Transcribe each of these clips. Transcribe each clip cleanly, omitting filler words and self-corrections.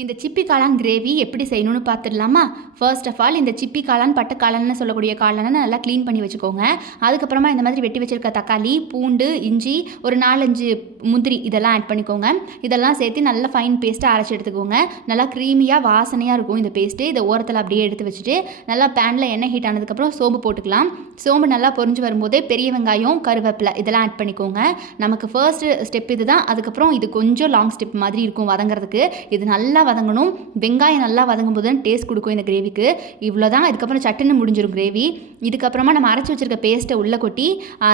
இந்த சிப்பி காளான் கிரேவி எப்படி செய்யணும்னு பார்த்துடலாமா? ஃபர்ஸ்ட் ஆஃப் ஆல் இந்த சிப்பி காளான், பட்டை காளான்னு சொல்லக்கூடிய காளானை நல்லா க்ளீன் பண்ணி வச்சுக்கோங்க. அதுக்கப்புறமா இந்த மாதிரி வெட்டி வச்சுருக்க தக்காளி, பூண்டு, இஞ்சி, ஒரு 4-5 முந்திரி இதெல்லாம் ஆட் பண்ணிக்கோங்க. இதெல்லாம் சேர்த்து நல்லா ஃபைன் பேஸ்ட்டாக அரைச்சி எடுத்துக்கோங்க. நல்லா க்ரீமியாக வாசனையாக இருக்கும் இந்த பேஸ்ட்டு. இதை ஓரத்தில் அப்படியே எடுத்து வச்சுட்டு நல்லா பேனில் எண்ணெய் ஹீட் ஆனதுக்கப்புறம் சோம்பு போட்டுக்கலாம். சோம்பு நல்லா பொரிஞ்சு வரும்போதே பெரிய வெங்காயம், கருவேப்பிலை இதெல்லாம் ஆட் பண்ணிக்கோங்க. நமக்கு ஃபர்ஸ்ட்டு ஸ்டெப் இது தான். அதுக்கப்புறம் இது கொஞ்சம் லாங் ஸ்டெப் மாதிரி இருக்கும் வதங்கிறதுக்கு. இது நல்லா வதங்கணும். வெங்காயம் நல்லா வதங்கும் போது தான் டேஸ்ட் கொடுக்கும் இந்த கிரேவிக்கு. இவ்வளோதான். இதுக்கப்புறம் சட்டுன்னு முடிஞ்சிடும் கிரேவி. இதுக்கப்புறமா நம்ம அரைச்சி வச்சிருக்க பேஸ்ட்டை உள்ளே கொட்டி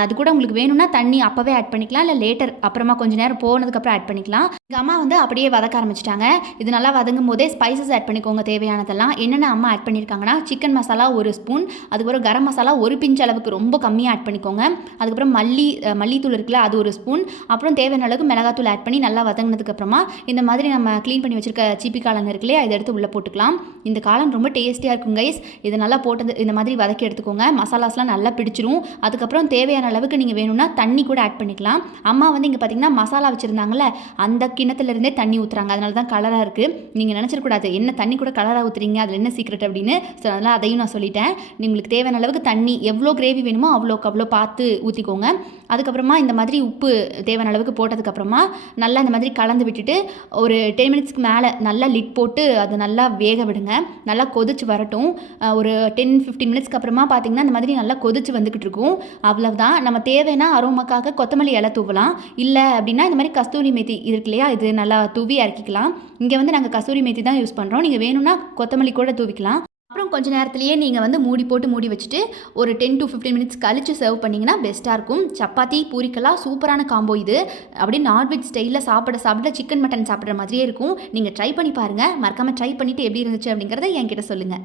அது கூட உங்களுக்கு வேணும்னா தண்ணி அப்போவே ஆட் பண்ணிக்கலாம், இல்லை லேட்டர் அப்புறமா கொஞ்சம் நேரம் போனதுக்கப்புறம் ஆட் பண்ணிக்கலாம். எங்கள் அம்மா வந்து அப்படியே வதக்க ஆரம்பிச்சிட்டாங்க. இது நல்லா வதங்கும் போதே ஸ்பைசஸ் ஆட் பண்ணிக்கோங்க தேவையானதெல்லாம். என்னென்ன அம்மா ஆட் பண்ணியிருக்காங்கன்னா, சிக்கன் மசாலா 1 ஸ்பூன், அதுக்கப்புறம் கரம் மசாலா 1 பிஞ்ச் அளவுக்கு ரொம்ப கம்மியாக ஆட் பண்ணிக்கோங்க. அதுக்கப்புறம் மல்லித்தூள் இருக்குல்ல அது 1 ஸ்பூன், அப்புறம் தேவையான அளவுக்கு மிளகாத்தூள் ஆட் பண்ணி நல்லா வதங்கினதுக்கப்புறமா இந்த மாதிரி நம்ம க்ளீன் பண்ணி வச்சிருக்க சிப்பி காளான் இருக்கு இல்லையா, இதை எடுத்து உள்ளே போட்டுக்கலாம். இந்த காளான் ரொம்ப டேஸ்டியாக இருக்கும் கைஸ். இதை நல்லா போட்டது இந்த மாதிரி வதக்கி எடுத்துக்கோங்க. மசாலாஸ்லாம் நல்லா பிடிச்சிரும். அதுக்கப்புறம் தேவையான அளவுக்கு நீங்கள் வேணும்னா தண்ணி கூட ஆட் பண்ணிக்கலாம். அம்மா வந்து இங்கே பார்த்தீங்கன்னா மசாலா வச்சுருந்தாங்கல்ல, அந்த கிணத்துலேருந்தே தண்ணி ஊற்றுறாங்க. அதனால தான் கலராக இருக்குது. நீங்கள் நினச்சிடக்கூடாது என்ன தண்ணி கூட கலராக ஊற்றுறீங்க, அதில் என்ன சீக்ரெட் அப்படின்னு. ஸோ அதனால் அதையும் நான் சொல்லிட்டேன். உங்களுக்கு தேவையான அளவுக்கு தண்ணி எவ்வளோ கிரேவி வேணுமோ அவ்வளோ பார்த்து ஊற்றிக்கோங்க. அதுக்கப்புறமா இந்த மாதிரி உப்பு தேவையான அளவுக்கு போட்டதுக்கப்புறமா நல்லா இந்த மாதிரி கலந்து விட்டுட்டு ஒரு 10 மினிட்ஸ்க்கு மேலே நல்லா லிட் போட்டு அதை நல்லா வேக விடுங்க. நல்லா கொதிச்சு வரட்டும். ஒரு 10-15 மினிட்ஸ்க்கு அப்புறமா பார்த்தீங்கன்னா இந்த மாதிரி நல்லா கொதிச்சு வந்துக்கிட்டு இருக்கும். அவ்வளவுதான். நம்ம தேவைன்னா அரோமாக்காக கொத்தமல்லி இலை தூவலாம். இல்லை அப்படின்னா இந்த மாதிரி கஸ்தூரி மேத்தி இருக்கு இல்லையா, இது நல்லா தூவி இறக்கிக்கலாம். இங்கே வந்து நாங்கள் கஸ்தூரி மேத்தி தான் யூஸ் பண்ணுறோம். நீங்கள் வேணும்னா கொத்தமல்லி கூட தூவிக்கலாம். அப்புறம் கொஞ்சம் நேரத்துலேயே நீங்கள் வந்து மூடி வச்சுட்டு ஒரு 10-15 மினிட்ஸ் கழித்து சர்வ் பண்ணிங்கன்னா பெஸ்ட்டாக இருக்கும். சப்பாத்தி பூரிக்கெல்லாம் சூப்பரான காம்போ இது. அப்படியே நான்வெஜ் ஸ்டைலில் சாப்பிட சிக்கன் மட்டன் சாப்பிட்ற மாதிரியே இருக்கும். நீங்கள் ட்ரை பண்ணி பாருங்கள். மறக்காமல் ட்ரை பண்ணிவிட்டு எப்படி இருந்துச்சு அப்படிங்கிறத என்கிட்ட சொல்லுங்கள்.